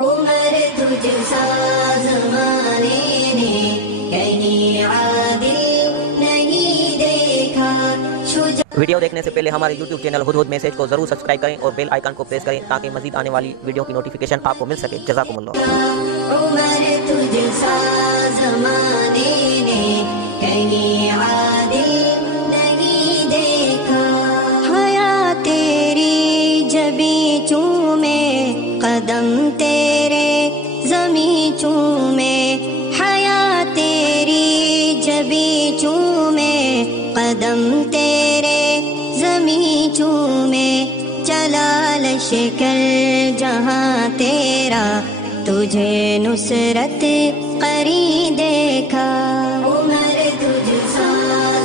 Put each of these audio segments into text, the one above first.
عمر تجھ سا زمانے نے کہیں عادل نہیں دیکھا. ویڈیو دیکھنے سے پہلے ہمارے YouTube چینل ہدہد میسج کو ضرور سبسکرائب کریں اور بیل آئیکن کو پریس کریں تاکہ مزید آنے والی ویڈیو کی نوٹیفیکیشن آپ کو مل سکے. جزاکم اللہ. عمر تجھ سا زمانے نے کہیں عادل نہیں دیکھا. حیا تیری جبیں چومے قدم تیرے زمیں چومے. حیا تیری جبیں چومے قدم تیرے زمیں چومے. چلا لشکر جہاں تیرا تجھے نصرت قری دیکھا. عمر تجھ سا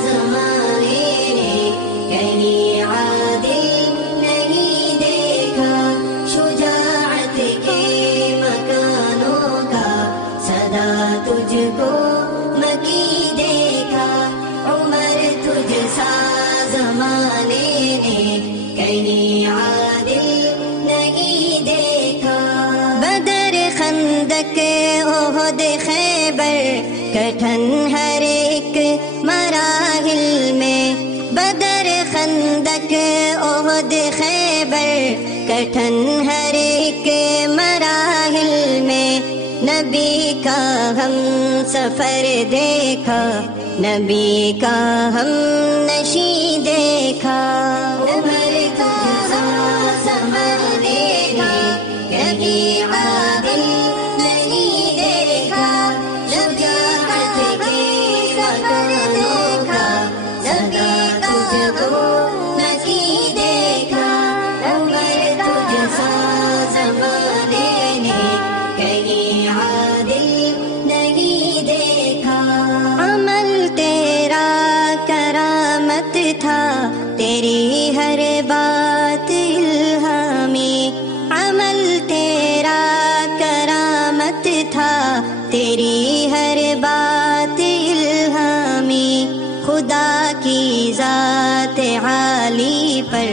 زمانے نے کہیں عادل نہیں دیکھا. شجاعت کے مکانوں کا صدا تجھ کو مکی دیکھا. عمر تجھ سا زمانے نے کہیں عادل نہیں دیکھا. بدر خندق احد خیبر کٹھن ہر ایک مراحل میں. بدر خندق احد خیبر کٹھن ہر ایک مراحل میں. نبی کا ہم سفر دیکھا نبی کا ہم نشیں دیکھا. عمر تجھ سا زمانے نے کہیں عادل نہیں دیکھا. شجاعت کے مکانوں کا صدا تجھ کو مکی دیکھا. عمر تجھ سا زمانے نے کہیں عادل نہیں دیکھا. عمل تیرا کرامت تھا تیری ہر بات الہامی. عمل تیرا کرامت تھا تیری ہر بات الہامی. خدا کی ذات عالی پر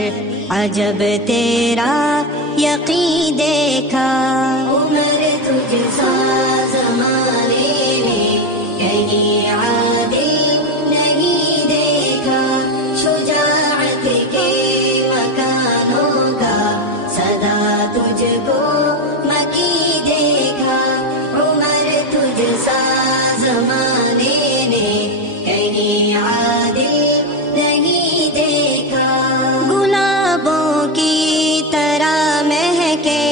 عجب تیرا یقین دیکھا. عمر تجھ سا زمانے نے کہیں عادل نہیں دیکھا. شجاعت کے مکانوں کا صدا تجھ کو مکی دیکھا. عمر تجھ سا زمانے نے کہیں عادل نہیں دیکھا. گلابوں کی طرح مہکے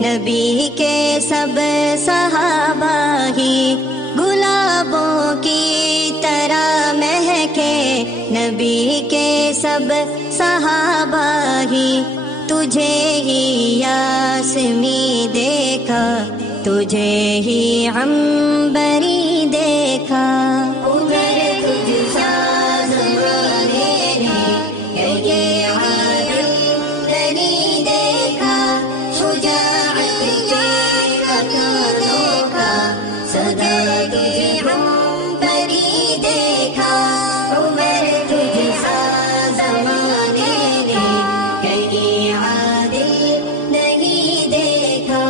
نبی کے سب صحابہ ہی. گلابوں کی طرح مہکے نبی کے سب صحابہ ہی. تجھے ہی یاسمی دیکھا تجھے ہی عنبری دیکھا. عمر تجھ سا زمانے نے کہیں عادل نہیں دیکھا. شجاعت کے مکانوں کا صدا تجھ کو عنبری دیکھا. عمر تجھ سا زمانے نے کہیں عادل نہیں دیکھا.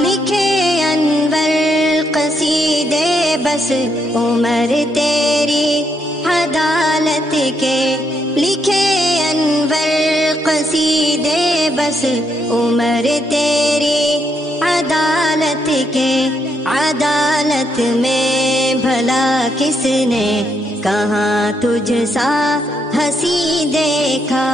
لکھے انور قصیدے بس عمر تیری عدالت کے. لکھے انور قصیدے بس عمر تیری عدالت کے. عدالت میں بھلا کس نے کہاں تجھ سا ہنسی دیکھا.